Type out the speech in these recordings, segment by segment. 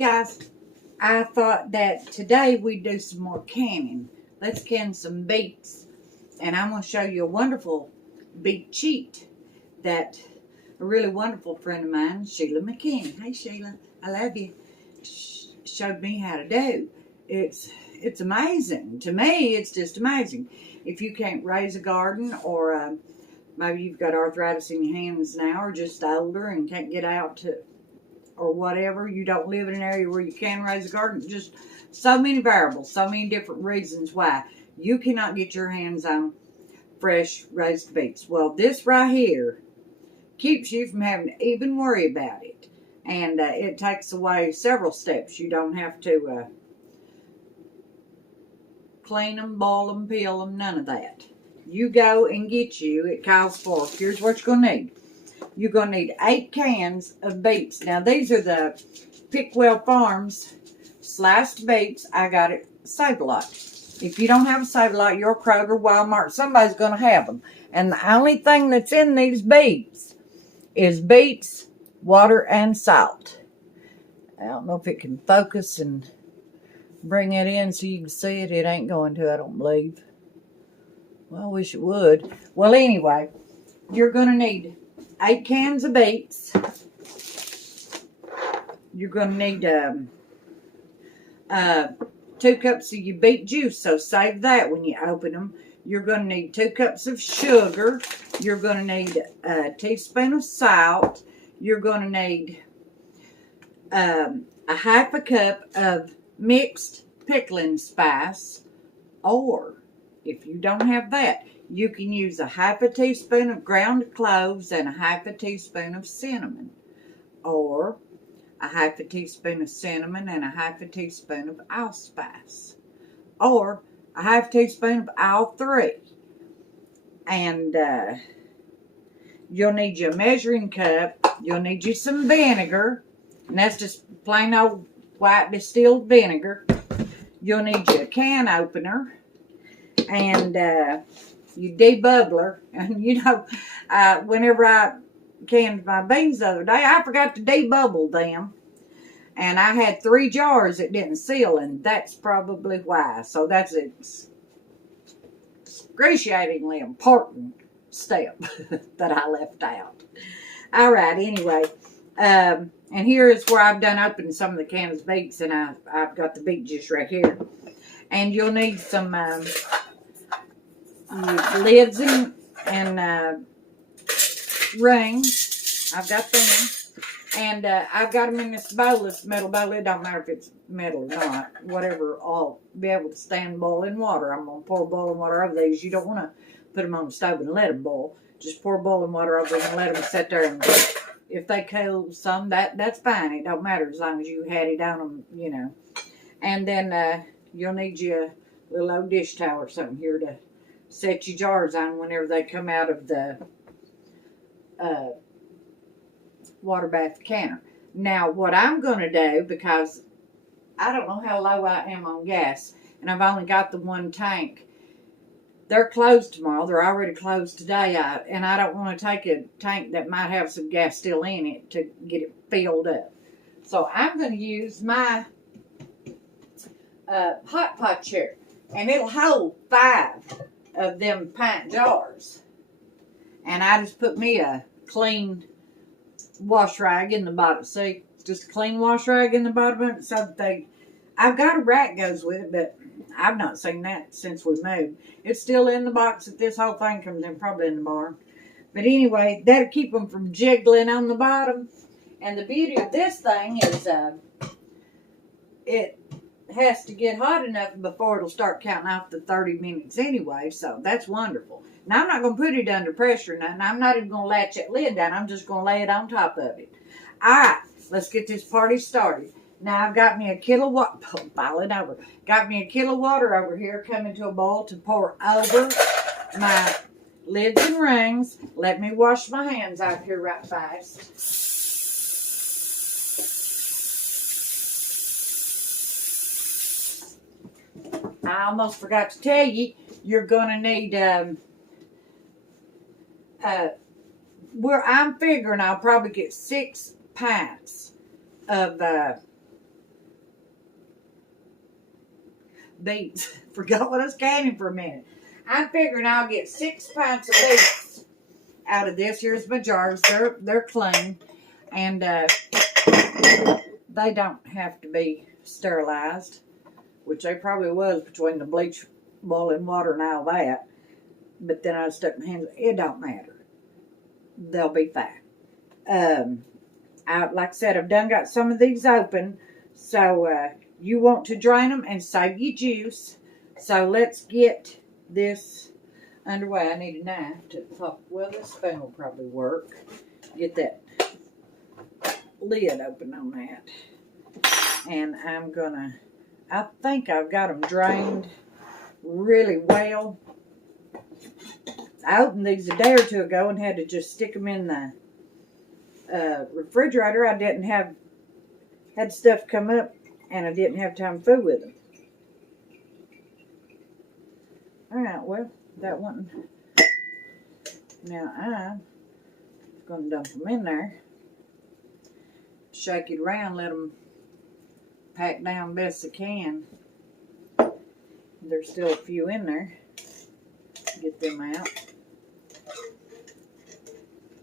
guys, I thought that today we'd do some more canning. Let's can some beets. And I'm going to show you a wonderful beet cheat that a really wonderful friend of mine, Sheila McKinney. Hey Sheila, I love you. Showed me how to do. It's amazing. To me, it's just amazing. If you can't raise a garden, or maybe you've got arthritis in your hands now, or just older and can't get out to, or whatever, you don't live in an area where you can raise a garden, just so many variables, so many different reasons why you cannot get your hands on fresh raised beets. Well, this right here keeps you from having to even worry about it. And it takes away several steps. You don't have to clean them, boil them, peel them, none of that. You go and get you, it calls for, here's what you're going to need. You're going to need 8 cans of beets. Now, these are the Pickwell Farms sliced beets. I got it Save-A-Lot. If you don't have a Save-A-Lot, your Kroger, Walmart, somebody's going to have them. And the only thing that's in these beets is beets, water, and salt. I don't know if it can focus and bring it in so you can see it. It ain't going to, I don't believe. Well, I wish it would. Well, anyway, you're going to need 8 cans of beets. You're going to need 2 cups of your beet juice, so save that when you open them. You're going to need 2 cups of sugar. You're going to need a teaspoon of salt. You're going to need a half a cup of mixed pickling spice, or if you don't have that, you can use a half a teaspoon of ground cloves and a half a teaspoon of cinnamon, or a half a teaspoon of cinnamon and a half a teaspoon of allspice, or a half teaspoon of all 3. And you'll need your measuring cup. You'll need you some vinegar, and that's just plain old white distilled vinegar. You'll need your can opener and your debubbler. And you know, whenever I canned my beans the other day, I forgot to debubble them. And I had 3 jars that didn't seal, and that's probably why. So that's an excruciatingly important step that I left out. All right, anyway. And here is where I've done open some of the cans of beets, and I've got the beet juice right here. And you'll need some lids and rings. I've got them. And I've got them in this bowl, this metal bowl. It don't matter if it's metal or not. Whatever, I'll be able to stand boiling water. I'm going to pour boiling water over these. You don't want to put them on the stove and let them boil. Just pour boiling water over them and let them sit there. And if they cool some, that's fine. It don't matter as long as you had it on them, you know. And then you'll need your little old dish towel or something here to set your jars on whenever they come out of the water bath canner. Now, what I'm going to do, because I don't know how low I am on gas, and I've only got the 1 tank. They're closed tomorrow. They're already closed today, and I don't want to take a tank that might have some gas still in it to get it filled up. So I'm going to use my hot pot here, and it'll hold 5 of them pint jars. And I just put me a clean wash rag in the bottom. See, just a clean wash rag in the bottom of it, so that I've got a rack goes with it, but I've not seen that since we moved. It's still in the box that this whole thing comes in, probably in the barn. But anyway, that'll keep them from jiggling on the bottom. And the beauty of this thing is it has to get hot enough before it'll start counting off the 30 minutes anyway, so that's wonderful. Now, I'm not going to put it under pressure or nothing. I'm not even going to latch that lid down. I'm just going to lay it on top of it. All right, let's get this party started. Now, I've got me a kilo of water. Boiling over. Got me a kilo of water over here coming to a boil to pour over my lids and rings. Let me wash my hands out here right fast. I almost forgot to tell you, you're going to need, where I'm figuring I'll probably get 6 pints of beets. Forgot what I was counting for a minute. I'm figuring I'll get 6 pints of beets out of this. Here's my jars. They're clean. And they don't have to be sterilized, which they probably was between the bleach, boiling water, and all that. But then I stuck my hands. It don't matter. They'll be fine. Like I said, I've got some of these open. So you want to drain them and save your juice. So let's get this underway. I need a knife to pop. Well, this spoon will probably work. Get that lid open on that. And I'm gonna, I think I've got them drained really well. I opened these a day or two ago and had to just stick them in the refrigerator. I didn't have, had stuff come up and I didn't have time to fool with them. Alright, well, that one. Now I'm going to dump them in there. Shake it around, let them pack down best they can. There's still a few in there. Get them out.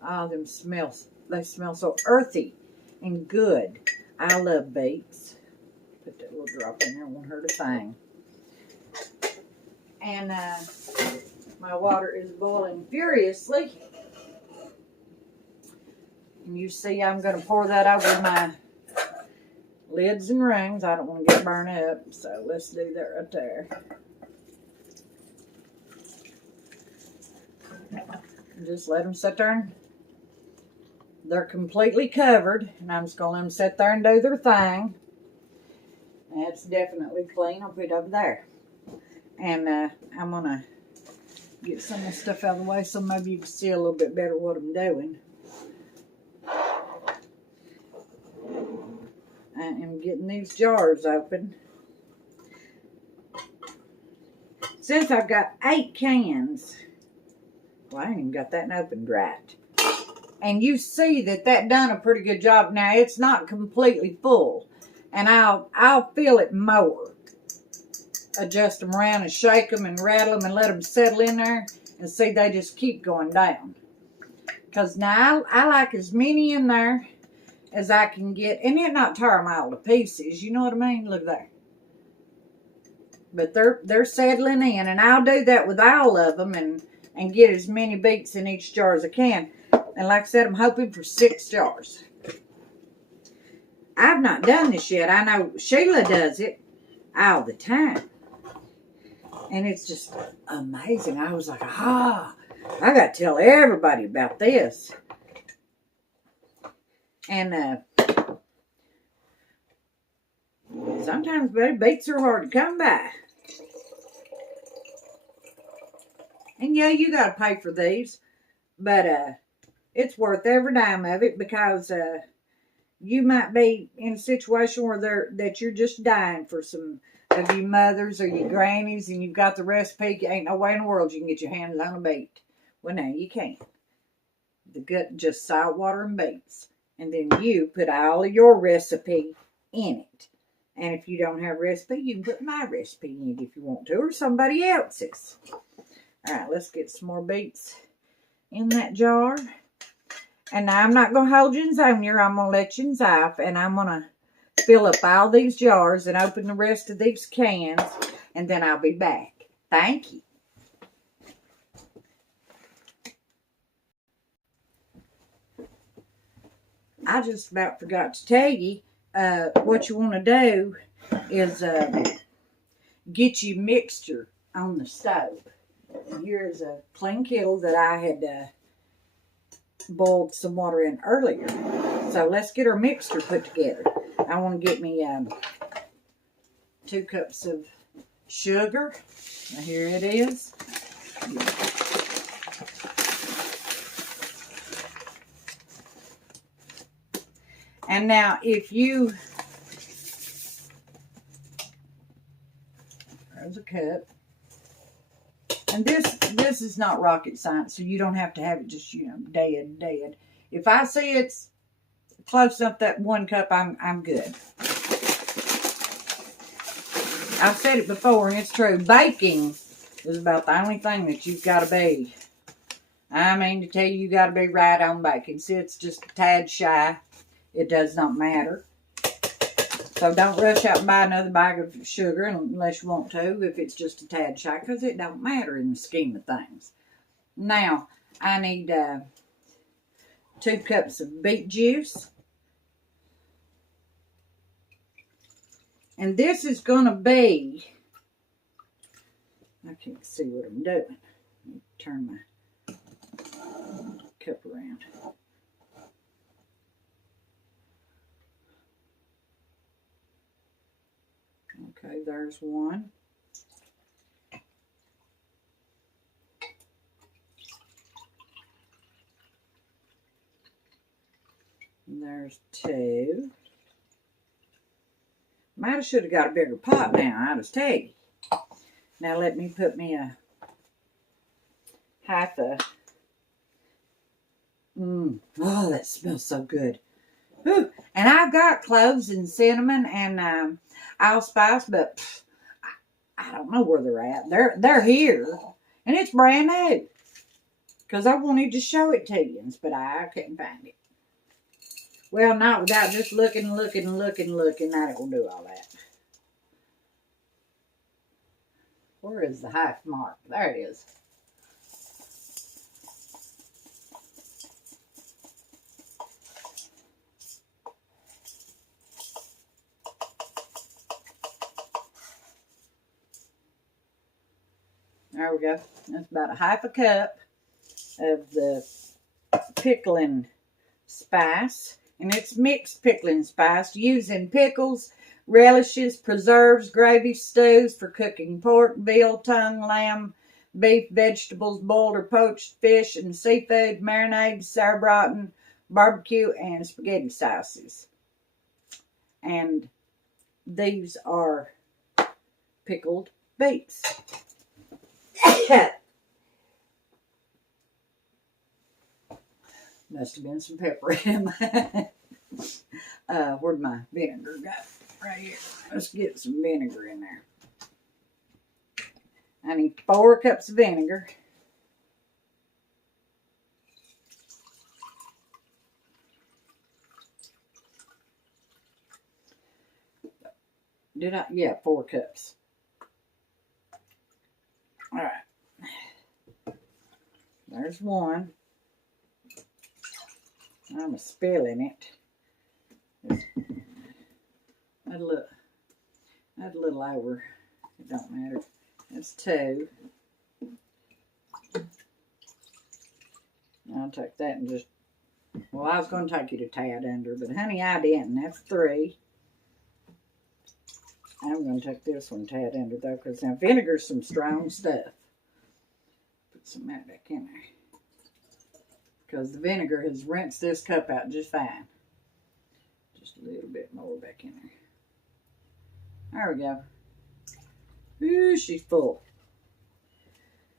All them smells, they smell so earthy and good. I love beets. Put that little drop in there, won't hurt a thing. And my water is boiling furiously. And you see I'm going to pour that over my lids and rings. I don't want to get burned up, so let's do that right there. Just let them sit there and they're completely covered, and I'm just going to let them sit there and do their thing. That's definitely clean. I'll put it over there. And I'm going to get some of the stuff out of the way so maybe you can see a little bit better what I'm doing. I am getting these jars open. Since I've got 8 cans, well, I ain't even got that opened right. And you see that done a pretty good job. Now, it's not completely full. And I'll fill it more. Adjust them around and shake them and rattle them and let them settle in there. And see, they just keep going down. Because now, I like as many in there as I can get. And it not tear them all to pieces. You know what I mean? Look there. But they're settling in. And I'll do that with all of them and get as many beets in each jar as I can. And like I said, I'm hoping for 6 jars. I've not done this yet. I know Sheila does it all the time. And it's just amazing. I was like, I got to tell everybody about this. And sometimes, buddy, beets are hard to come by. And yeah, you got to pay for these. But it's worth every dime of it because you might be in a situation where that you're just dying for some of your mothers or your grannies, and you've got the recipe. Ain't no way in the world you can get your hands on a beet. Well, no, you can't. The gut, just salt, water, and beets. And then you put all of your recipe in it. And if you don't have a recipe, you can put my recipe in it if you want to, or somebody else's. All right, let's get some more beets in that jar. And now I'm not going to hold you on here. I'm going to let you off. And I'm going to fill up all these jars and open the rest of these cans. And then I'll be back. Thank you. I just about forgot to tell you, what you want to do is get your mixture on the stove. Here's a clean kettle that I had boiled some water in earlier. So let's get our mixture put together. I want to get me 2 cups of sugar. Now here it is. And now if you, there's a cup. And this is not rocket science, so you don't have to have it just, dead. If I see it's close up that 1 cup, I'm good. I've said it before, and it's true. Baking is about the only thing that you've got to be. I mean, to tell you, you got to be right on baking. See, it's just a tad shy. It does not matter. So don't rush out and buy another bag of sugar unless you want to, if it's just a tad shy, because it don't matter in the scheme of things. Now, I need 2 cups of beet juice. And this is going to be, I can't see what I'm doing. Let me turn my cup around. Okay, there's one. And there's 2. Might have should have got a bigger pot now, I just tell you. Now let me put me a half a. Oh, that smells so good. Whew. And I've got cloves and cinnamon and allspice, but I don't know where they're at. They're here, and it's brand new. Because I wanted to show it to you, but I couldn't find it. Well, not without just looking. That ain't gonna do all that. Where is the half mark? There it is. There we go. That's about a half a cup of the pickling spice. And it's mixed pickling spice used in pickles, relishes, preserves, gravy, stews for cooking pork, veal, tongue, lamb, beef, vegetables, boiled or poached fish, and seafood, marinades, sauerbraten, barbecue, and spaghetti sauces. And these are pickled beets. Must have been some pepper in that. Where'd my vinegar go? Right here. Let's get some vinegar in there. I need 4 cups of vinegar. Did I? Yeah, 4 cups. All right. There's one. I'm spilling it. That a little over. It don't matter. That's 2. I'll take that and just. Well, I was going to take it a tad under, but honey, I didn't. That's 3. I'm going to take this one a tad under though, because now vinegar's some strong stuff. Put some of that back in there. Because the vinegar has rinsed this cup out just fine. Just a little bit more back in there. There we go. Ooh, she's full.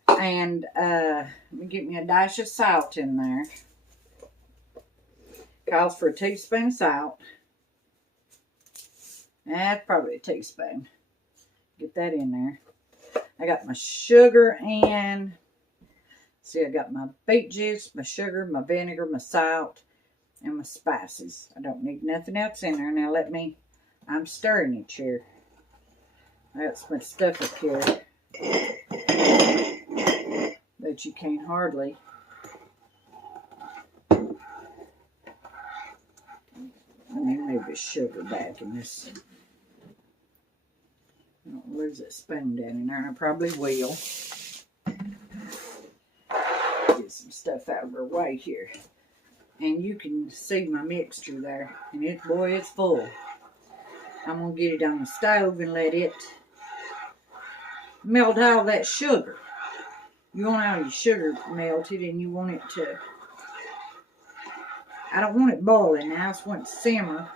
And let me get me a dash of salt in there. Calls for a teaspoon of salt. That's probably a teaspoon. Get that in there. I got my sugar and... See, I got my beet juice, my sugar, my vinegar, my salt, and my spices. I don't need nothing else in there. Now I'm stirring it here. That's my stuff up here that you can't hardly. Let me move the sugar back in this. I don't lose that spoon down in there, and I probably will. Some stuff out of her way here, and you can see my mixture there, and it's full. I'm gonna get it on the stove and let it melt all that sugar. You want all your sugar melted, and you want it to, I don't want it boiling now, I just want it to simmer.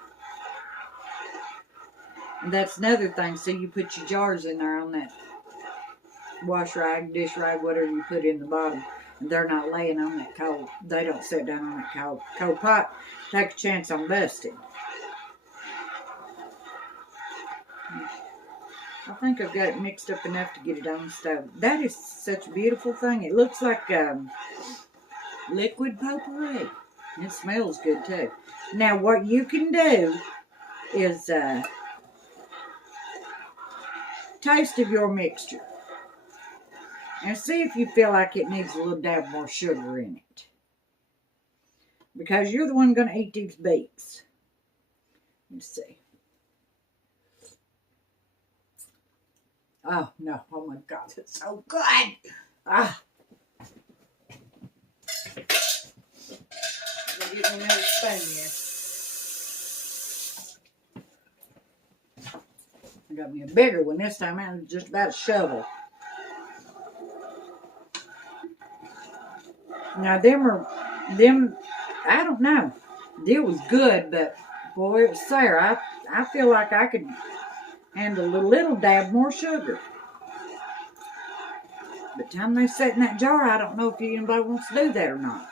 And that's another thing. So you put your jars in there on that wash rag, dish rag, whatever you put in the bottom. They're not laying on that cold. They don't sit down on that cold pot. Take a chance on busting. I think I've got it mixed up enough to get it on the stove. That is such a beautiful thing. It looks like liquid potpourri. It smells good too. Now what you can do is taste of your mixture and see if you feel like it needs a little dab more sugar in it. Because you're the one going to eat these beets. Let's see. Oh, no. Oh, my God. It's so good. Ah. I'll get me another spoon here. I got me a bigger one this time. I was just about a shovel. Now, them, I don't know. It was good, but boy, it was sour. I feel like I could handle a little dab more sugar. By the time they set in that jar, I don't know if anybody wants to do that or not.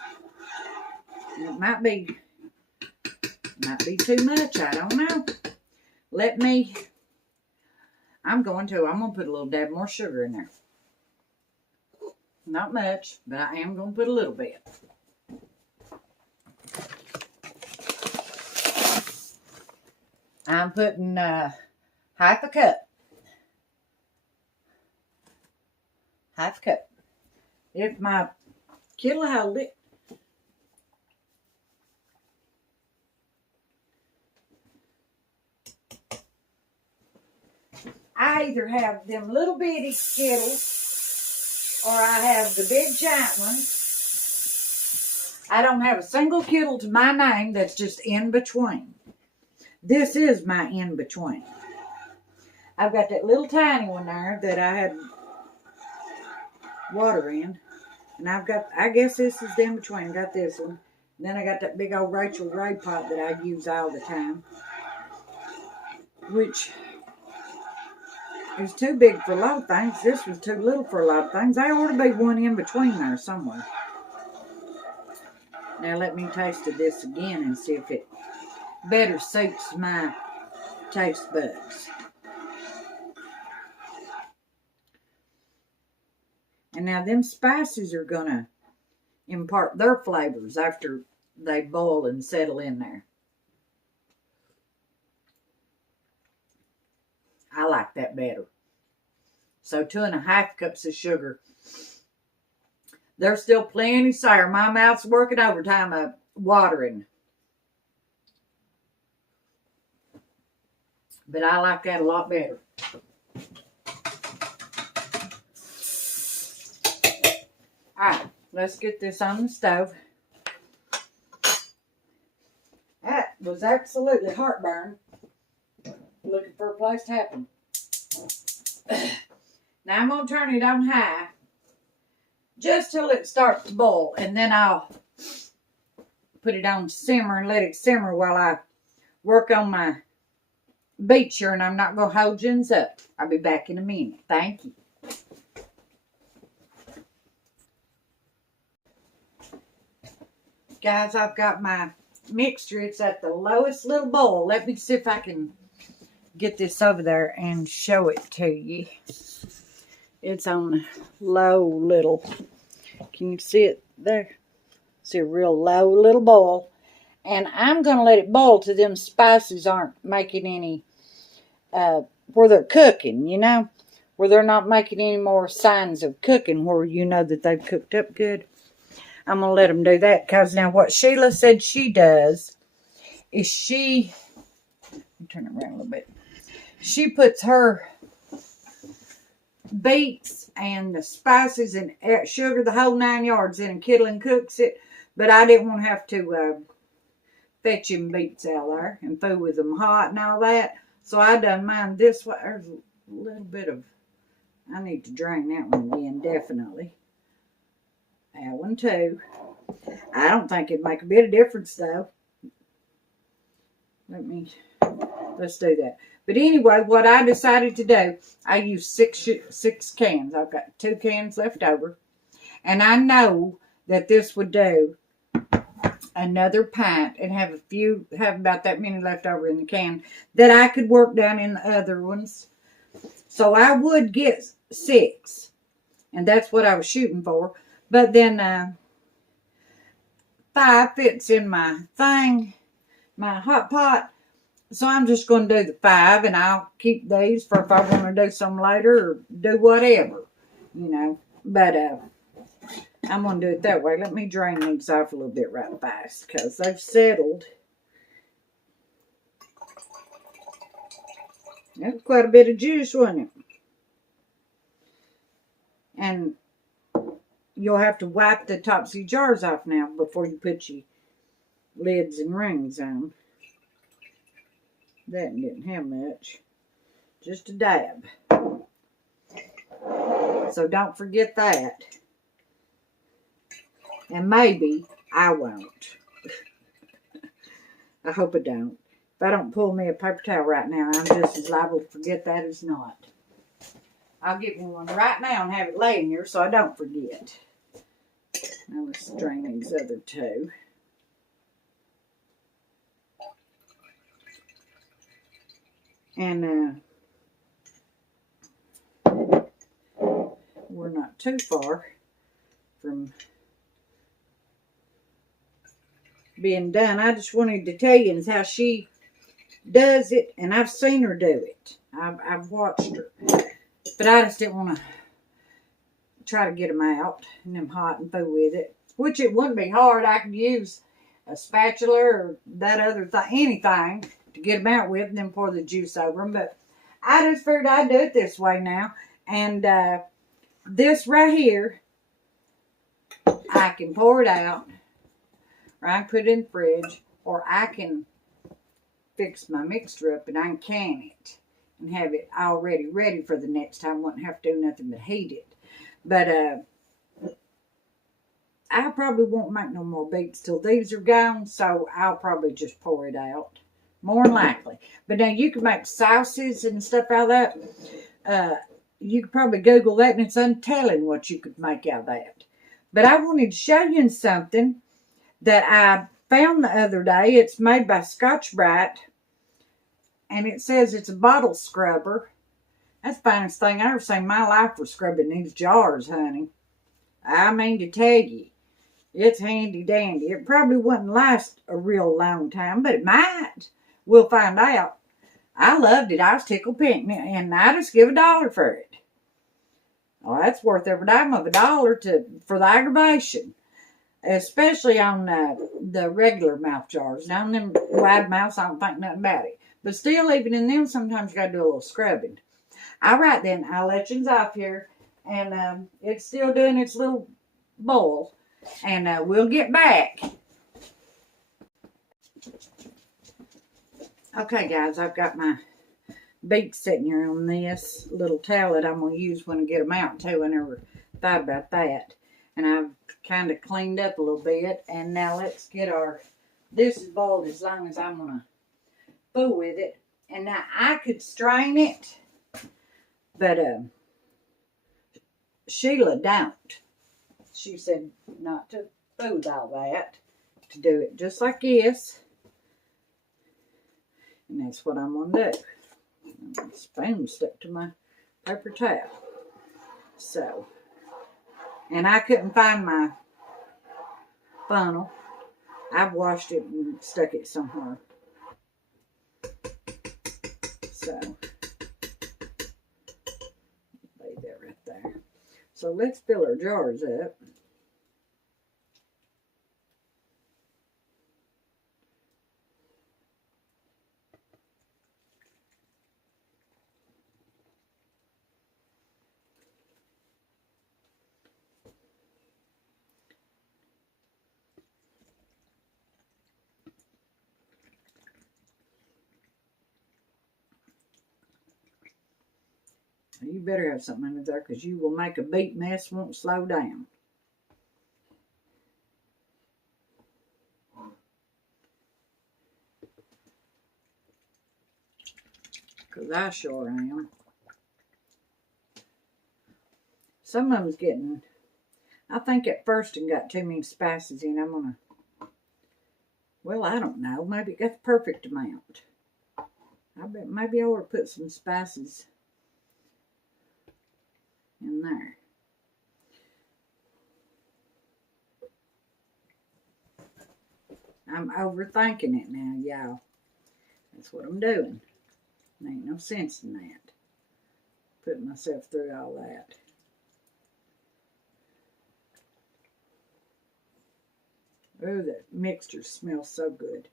It might be too much. I don't know. I'm going to put a little dab more sugar in there. Not much, but I am going to put a little bit. I'm putting half a cup. Half a cup. If my kettle held it. I either have them little bitty kettles or I have the big giant ones. I don't have a single kettle to my name that's just in between. This is my in between. I've got that little tiny one there that I had water in. And I guess this is the in between. I got this one. And then I got that big old Rachel Ray pot that I use all the time. Which is too big for a lot of things. This was too little for a lot of things. There ought to be one in between there somewhere. Now let me taste of this again and see if it better suits my taste buds. And now them spices are going to impart their flavors after they boil and settle in there. I like that better. So 2.5 cups of sugar. There's still plenty sour. My mouth's working overtime of watering. But I like that a lot better. Alright, let's get this on the stove. That was absolutely heartburn. Looking for a place to happen. Now I'm going to turn it on high. Just till it starts to boil. And then I'll put it on simmer and let it simmer while I work on my beet here. And I'm not going to hold you up. I'll be back in a minute. Thank you. Guys, I've got my mixture. It's at the lowest little boil. Let me see if I can get this over there and show it to you. It's on low little. Can you see it there? It's a real low little boil. And I'm going to let it boil till them spices aren't making any, where they're cooking, you know? Where they're not making any more signs of cooking, where you know that they've cooked up good. I'm going to let them do that, because now what Sheila said she does is let me turn it around a little bit. She puts her beets and the spices and sugar, the whole 9 yards, in a kettle and cooks it. But I didn't want to have to fetch them beets out there and fool with them hot and all that. So I done mine this way. There's a little bit of, I need to drain that one again, definitely. That one too. I don't think it'd make a bit of difference though. Let's do that. But anyway, what I decided to do, I used six cans. I've got 2 cans left over. And I know that this would do another pint and have about that many left over in the can that I could work down in the other ones. So I would get 6. And that's what I was shooting for. But then 5 fits in my thing, my hot pot. So I'm just going to do the 5, and I'll keep these for if I want to do some later or do whatever, you know. But I'm going to do it that way. Let me drain these off a little bit right fast because they've settled. That's quite a bit of juice, wasn't it? And you'll have to wipe the tops of your jars off now before you put your lids and rings on. That didn't have much. Just a dab. So don't forget that. And maybe I won't. I hope I don't. If I don't pull me a paper towel right now, I'm just as liable to forget that as not. I'll get me one right now and have it laying here so I don't forget. Now let's drain these other 2. And we're not too far from being done. I just wanted to tell you how she does it, and I've seen her do it. I've watched her. But I just didn't want to try to get them out and them hot and fool with it. Which it wouldn't be hard. I could use a spatula or that other thing, anything to get them out with and then pour the juice over them. But I just figured I'd do it this way now. And this right here, I can pour it out, or I can put it in the fridge, or I can fix my mixture up and I can can it and have it already ready for the next time. Wouldn't have to do nothing but heat it. But I probably won't make no more beets till these are gone, so I'll probably just pour it out. More than likely. But now you can make sauces and stuff out of that. You could probably Google that, and it's untelling what you could make out of that. But I wanted to show you something that I found the other day. It's made by Scotch-Brite, and it says it's a bottle scrubber. That's the finest thing I ever seen in my life for scrubbing these jars, honey. I mean to tell you, it's handy dandy. It probably wouldn't last a real long time, but it might. We'll find out. I loved it. I was tickled pink, and I just give $1 for it. Oh, that's worth every dime of $1 for the aggravation. Especially on the regular mouth jars. Now, on them wide mouths, I don't think nothing about it. But still, even in them, sometimes you got to do a little scrubbing. All right, then. I'll let you off here. And it's still doing its little boil. And we'll get back. Okay, guys. I've got my beets sitting here on this little towel that I'm going to use when I get them out, too. I never thought about that. And I've kind of cleaned up a little bit. And now let's get our... This is boiled as long as I'm going to fool with it. And now I could strain it. But Sheila don't. She said not to fool with all that. To do it just like this. And that's what I'm going to do. The spoon stuck to my paper towel. So... And I couldn't find my funnel. I've washed it and stuck it somewhere. So, lay that right there. So let's fill our jars up. You better have something under there because you will make a beet mess, won't slow down. Because I sure am. Some of them's getting, I think at first it got too many spices in. I'm going to, well, I don't know. Maybe it got the perfect amount. I bet maybe I ought to put some spices in there. I'm overthinking it now, y'all. That's what I'm doing. There ain't no sense in that. Putting myself through all that. Oh, that mixture smells so good.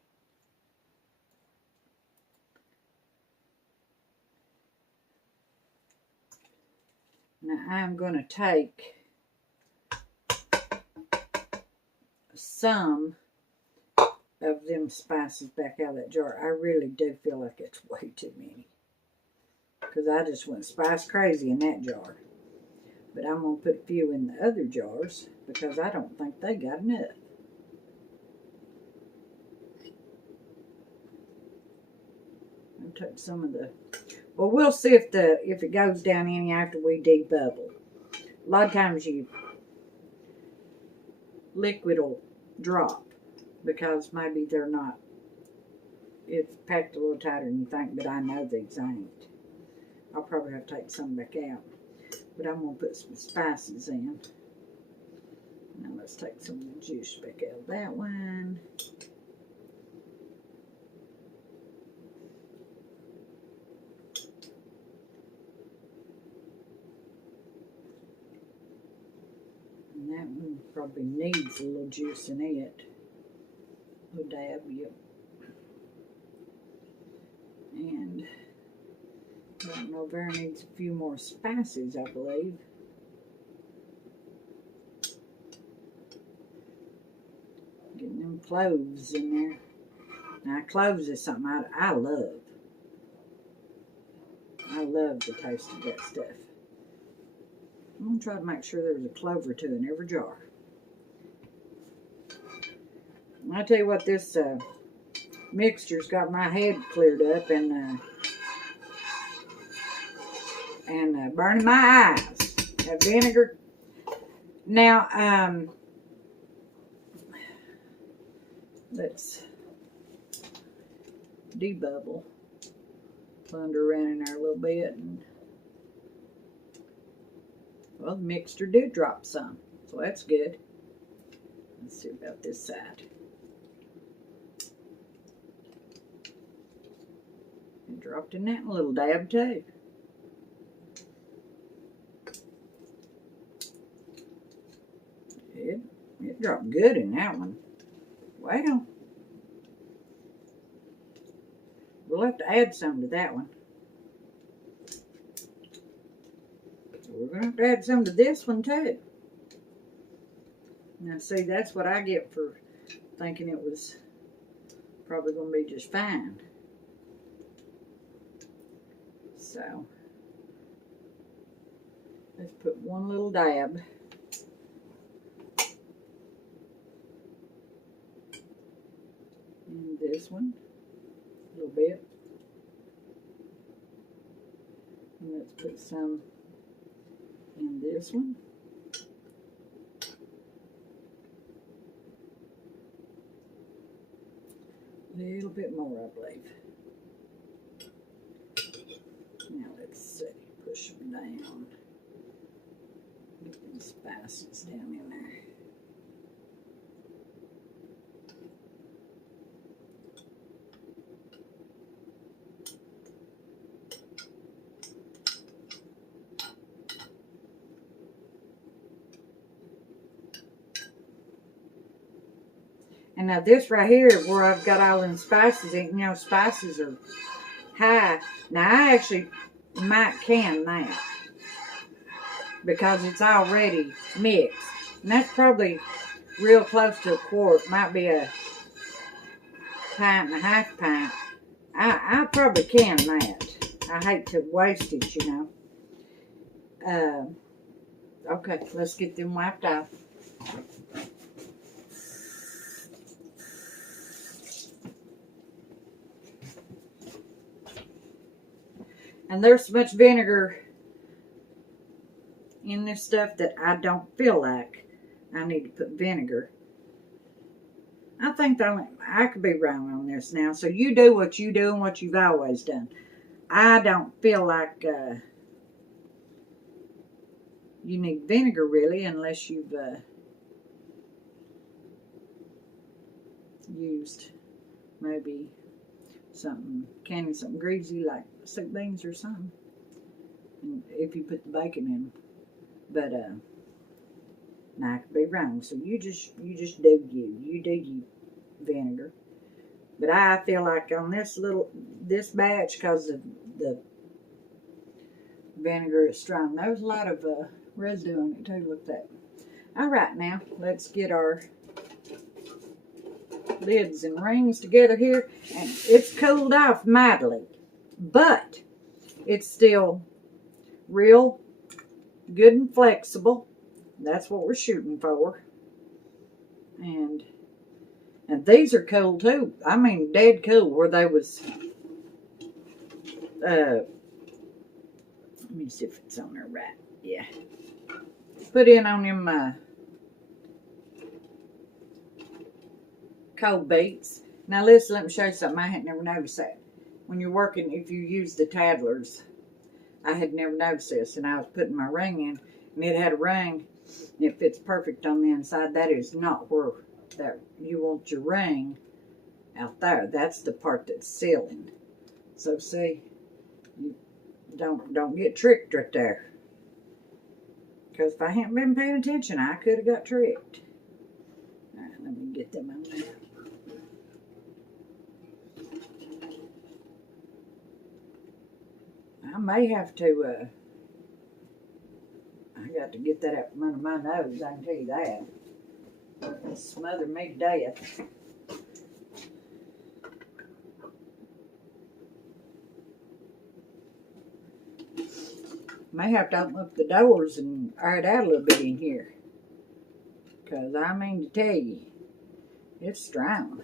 Now I'm going to take some of them spices back out of that jar. I really do feel like it's way too many. Because I just went spice crazy in that jar. But I'm going to put a few in the other jars because I don't think they got enough. I'll take some of the... Well, we'll see if it goes down any after we debubble. A lot of times liquid will drop because maybe they're not... It's packed a little tighter than you think, but I know these ain't. I'll probably have to take some back out. But I'm going to put some spices in. Now let's take some of the juice back out of that one. And that one probably needs a little juice in it. A little dab, yep. And I don't know, Vera needs a few more spices, I believe. Getting them cloves in there. Now, cloves is something I love. I love the taste of that stuff. I'm going to try to make sure there's a clove or two in every jar. I'll tell you what, this mixture's got my head cleared up and burning my eyes. That vinegar. Now, let's debubble. Plunder around in there a little bit. And, well, the mixture did drop some, so that's good. Let's see about this side. It dropped in that little dab too. It dropped good in that one. Well, we'll have to add some to that one. We're going to have to add some to this one too. Now see, that's what I get for thinking it was probably going to be just fine. So, let's put one little dab. In this one, a little bit. And let's put some in this one. A little bit more, I believe. Now let's see, push them down. Get these spices down in there. And now this right here, where I've got all them spices in, you know, spices are high. Now I actually might can that because it's already mixed. And that's probably real close to a quart. Might be a pint and a half pint. I probably can that. I hate to waste it, you know. Okay, let's get them wiped off. And there's so much vinegar in this stuff that I don't feel like I need to put vinegar. I think I could be wrong on this now. So you do what you do and what you've always done. I don't feel like you need vinegar really, unless you've used maybe canning something greasy like soup beans or something. And if you put the bacon in, but now I could be wrong. So you just do you vinegar. But I feel like on this batch, because of the vinegar is strong, there's a lot of residue on it too. Look at that. All right, now let's get our lids and rings together here, and it's cooled off mightily, but it's still real good and flexible. That's what we're shooting for. And these are cool too. I mean, dead cool, where they was let me see if it's on there right. Yeah, put in on them cold beets. Now listen, let me show you something I had never noticed that. When you're working, if you use the Tadlers, I had never noticed this, and I was putting my ring in, and it had a ring, and it fits perfect on the inside. That is not where you want your ring out there. That's the part that's sealing. So see, you don't get tricked right there. Because if I hadn't been paying attention, I could have got tricked. All right, let me get them on there. I may have to, I got to get that up from under my nose, I can tell you that. It'll smother me to death. May have to open up the doors and air it out a little bit in here. Because I mean to tell you, it's strong.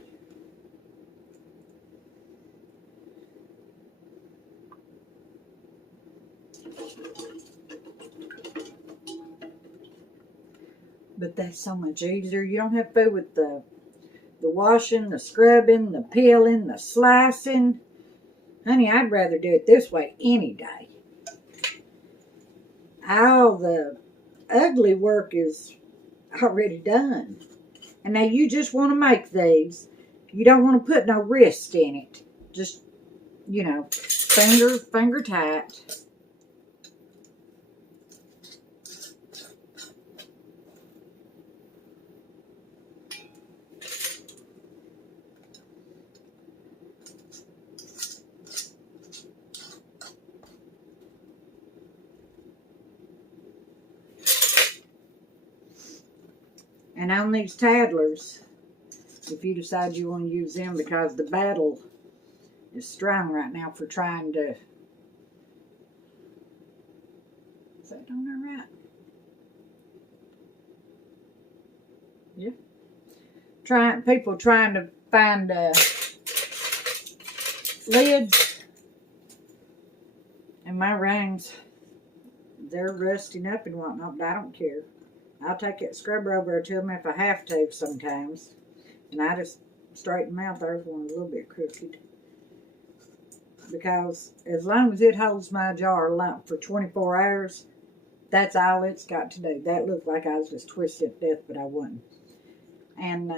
But that's so much easier. You don't have to fool with the washing, the scrubbing, the peeling, the slicing. Honey, I'd rather do it this way any day. All the ugly work is already done. And now you just want to make these. You don't want to put no wrist in it. Just, you know, finger tight. And on these Tadlers, if you decide you want to use them, because the battle is strong right now for trying to... Is that on there right? Yeah. People trying to find lids. And my rings, they're rusting up and whatnot, but I don't care. I'll take that scrubber over to them if I have to sometimes. And I just straighten them out. There's one a little bit crooked. Because as long as it holds my jar for 24 hours, that's all it's got to do. That looked like I was just twisted to death, but I wasn't. And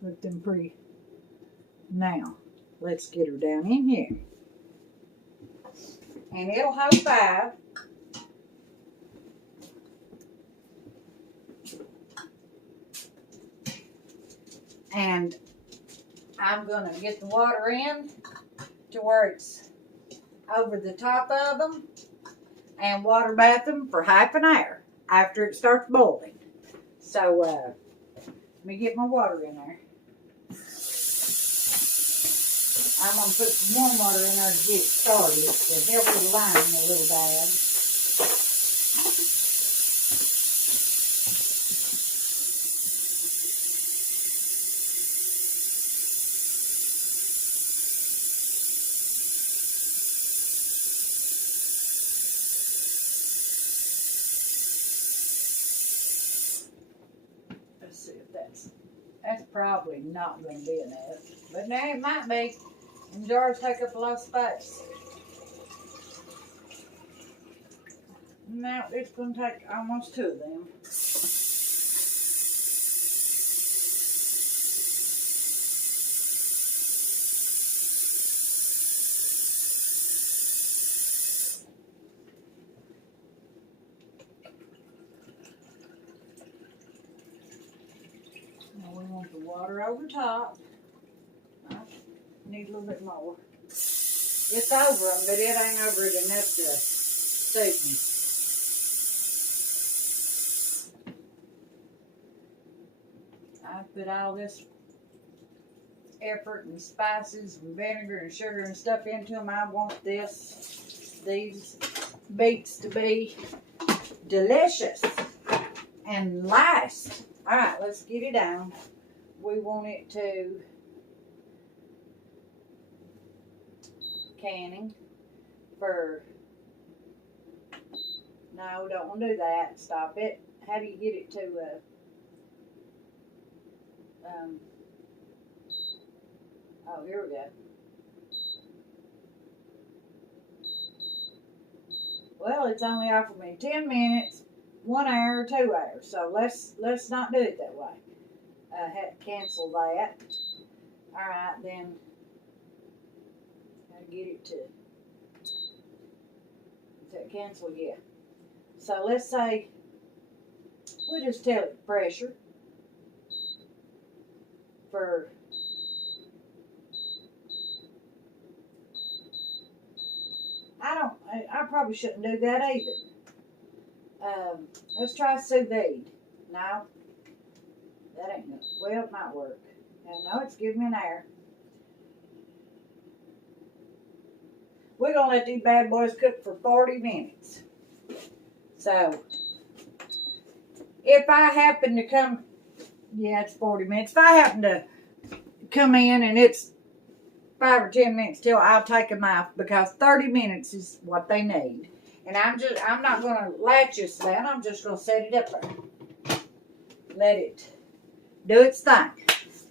look them pretty. Now, let's get her down in here. And it'll hold 5. And I'm going to get the water in to where it's over the top of them and water bath them for half an hour after it starts boiling. So, let me get my water in there. I'm going to put some warm water in there to get it started to help with the line a little bad. Let's see if that's probably not going to be enough. But now it might be. And jars take up a lot of space. Now it's going to take almost 2 of them. Now we want the water over top. I need a little bit more. It's over them, but it ain't over it enough to suit me. I put all this effort and spices and vinegar and sugar and stuff into them. I want these beets to be delicious and last. All right, let's get it down. We want it to canning for, no, don't want to do that. Stop it. How do you get it to oh, here we go. Well, it's only offered me 10 minutes, 1 hour, 2 hours. So let's not do it that way. Had to cancel that. All right, then. Gotta get it to. Is that cancel? Yeah. So let's say we'll just tell it pressure for. I probably shouldn't do that either. Let's try sous vide. No, that ain't good. Well, it might work. No, it's giving me an error. We're going to let these bad boys cook for 40 minutes. So, if I happen to come, yeah, it's 40 minutes. If I happen to come in and it's 5 or 10 minutes till, I'll take them off because 30 minutes is what they need. And I'm not going to latch this down. I'm just going to set it up there. Let it do its thing.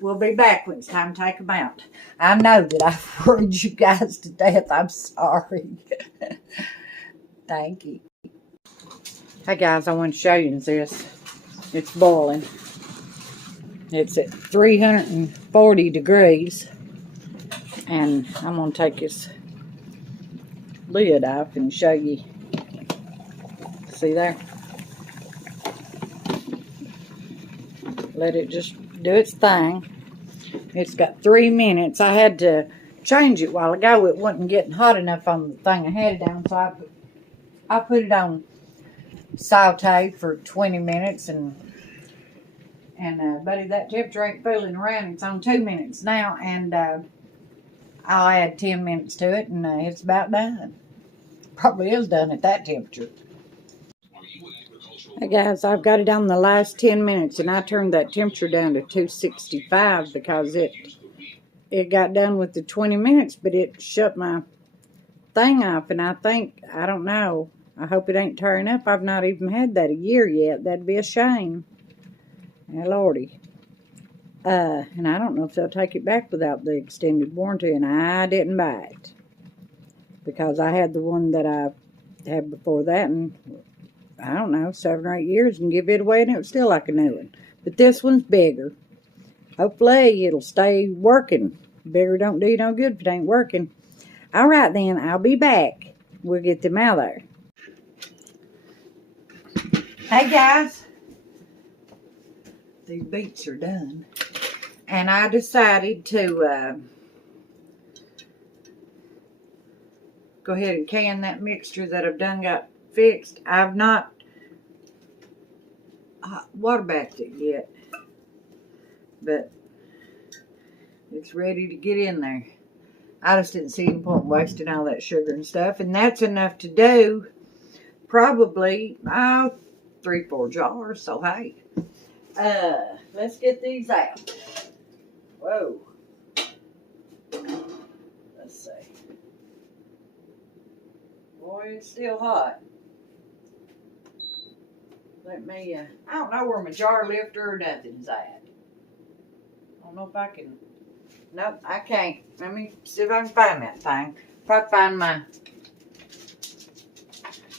We'll be back when it's time to take them out. I know that I've worried you guys to death. I'm sorry. Thank you. Hey guys, I want to show you this. It's boiling. It's at 340 degrees. And I'm going to take this lid off and show you. See there? Let it just do its thing. It's got 3 minutes. I had to change it a while ago. It wasn't getting hot enough on the thing I had it on, so I put it on saute for 20 minutes and buddy, that temperature ain't fooling around. It's on 2 minutes now, and I'll add 10 minutes to it, and it's about done. Probably is done at that temperature. Hey guys, I've got it on the last 10 minutes, and I turned that temperature down to 265 because it got done with the 20 minutes, but it shut my thing off, and I don't know. I hope it ain't tearing up. I've not even had that a year yet. That'd be a shame. Hey, Lordy. And I don't know if they'll take it back without the extended warranty, and I didn't buy it because I had the one that I had before that, and I don't know, 7 or 8 years and give it away, and it was still like a new one. But this one's bigger. Hopefully it'll stay working. Bigger don't do you no good if it ain't working. All right then, I'll be back. We'll get them out there. Hey guys, these beets are done, and I decided to go ahead and can that mixture that I've done got fixed. I've not water bathed it yet, but it's ready to get in there. I just didn't see any point in wasting all that sugar and stuff, and that's enough to do probably 3-4 jars. So hey, let's get these out. Whoa, let's see. Boy, it's still hot. Let me, I don't know where my jar lifter or nothing's at. I don't know if I can, nope, I can't. Let me see if I can find that thing. If I find my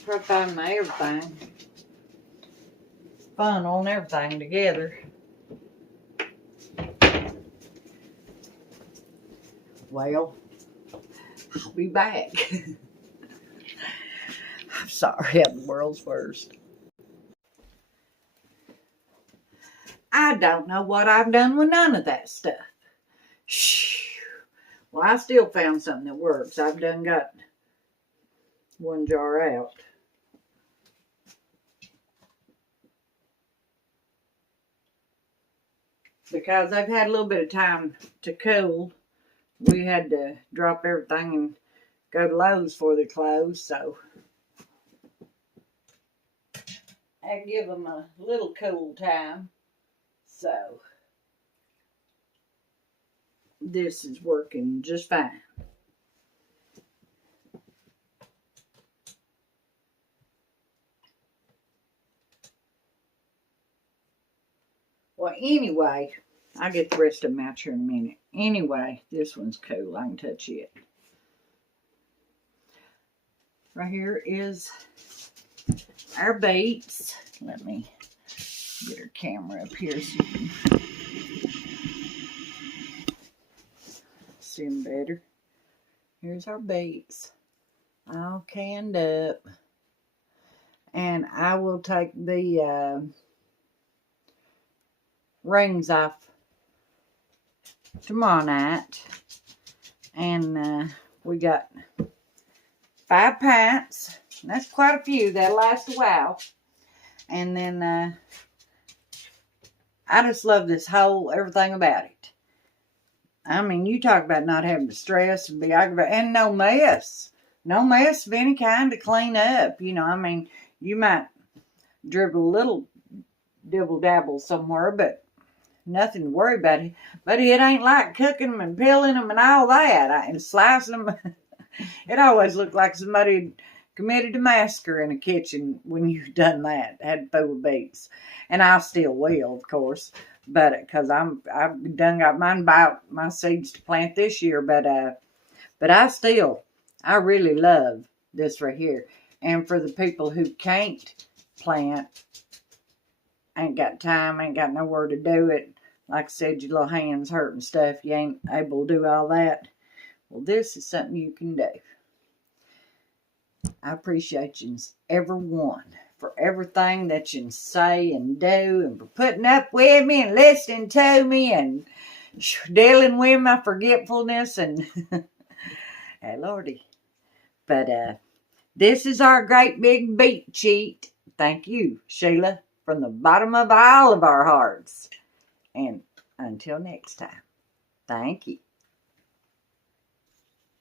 Try to find my everything. Fun on everything together. Well, I'll be back. I'm sorry, I'm the world's worst. I don't know what I've done with none of that stuff. Shh. Well, I still found something that works. I've done got one jar out. Because they've had a little bit of time to cool, we had to drop everything and go to Lowe's for the clothes, so I give them a little cool time. So this is working just fine. Well, anyway, I'll get the rest of them out here in a minute. Anyway, this one's cool. I can touch it. Right here is our beets. Let me get our camera up here so you can see them better. Here's our beets, all canned up. And I will take the rings off tomorrow night. And we got 5 pints. That's quite a few. That'll last a while. And then I just love this whole everything about it. I mean, you talk about not having to stress and be aggravated. And no mess. No mess of any kind to clean up. You know, I mean, you might dribble a little dibble-dabble somewhere, but nothing to worry about. But it ain't like cooking them and peeling them and all that. And slicing them. It always looked like somebody committed a massacre in a kitchen when you've done that. Had full of beets. And I still will, of course. But because I've done got mine bought my seeds to plant this year. But I really love this right here. And for the people who can't plant, ain't got time, ain't got nowhere to do it, like I said, your little hands hurt and stuff, you ain't able to do all that. Well, this is something you can do. I appreciate you, everyone, for everything that you say and do, and for putting up with me and listening to me and dealing with my forgetfulness and hey, Lordy. But this is our great big beet cheat. Thank you, Sheila, from the bottom of all of our hearts. And until next time, thank you.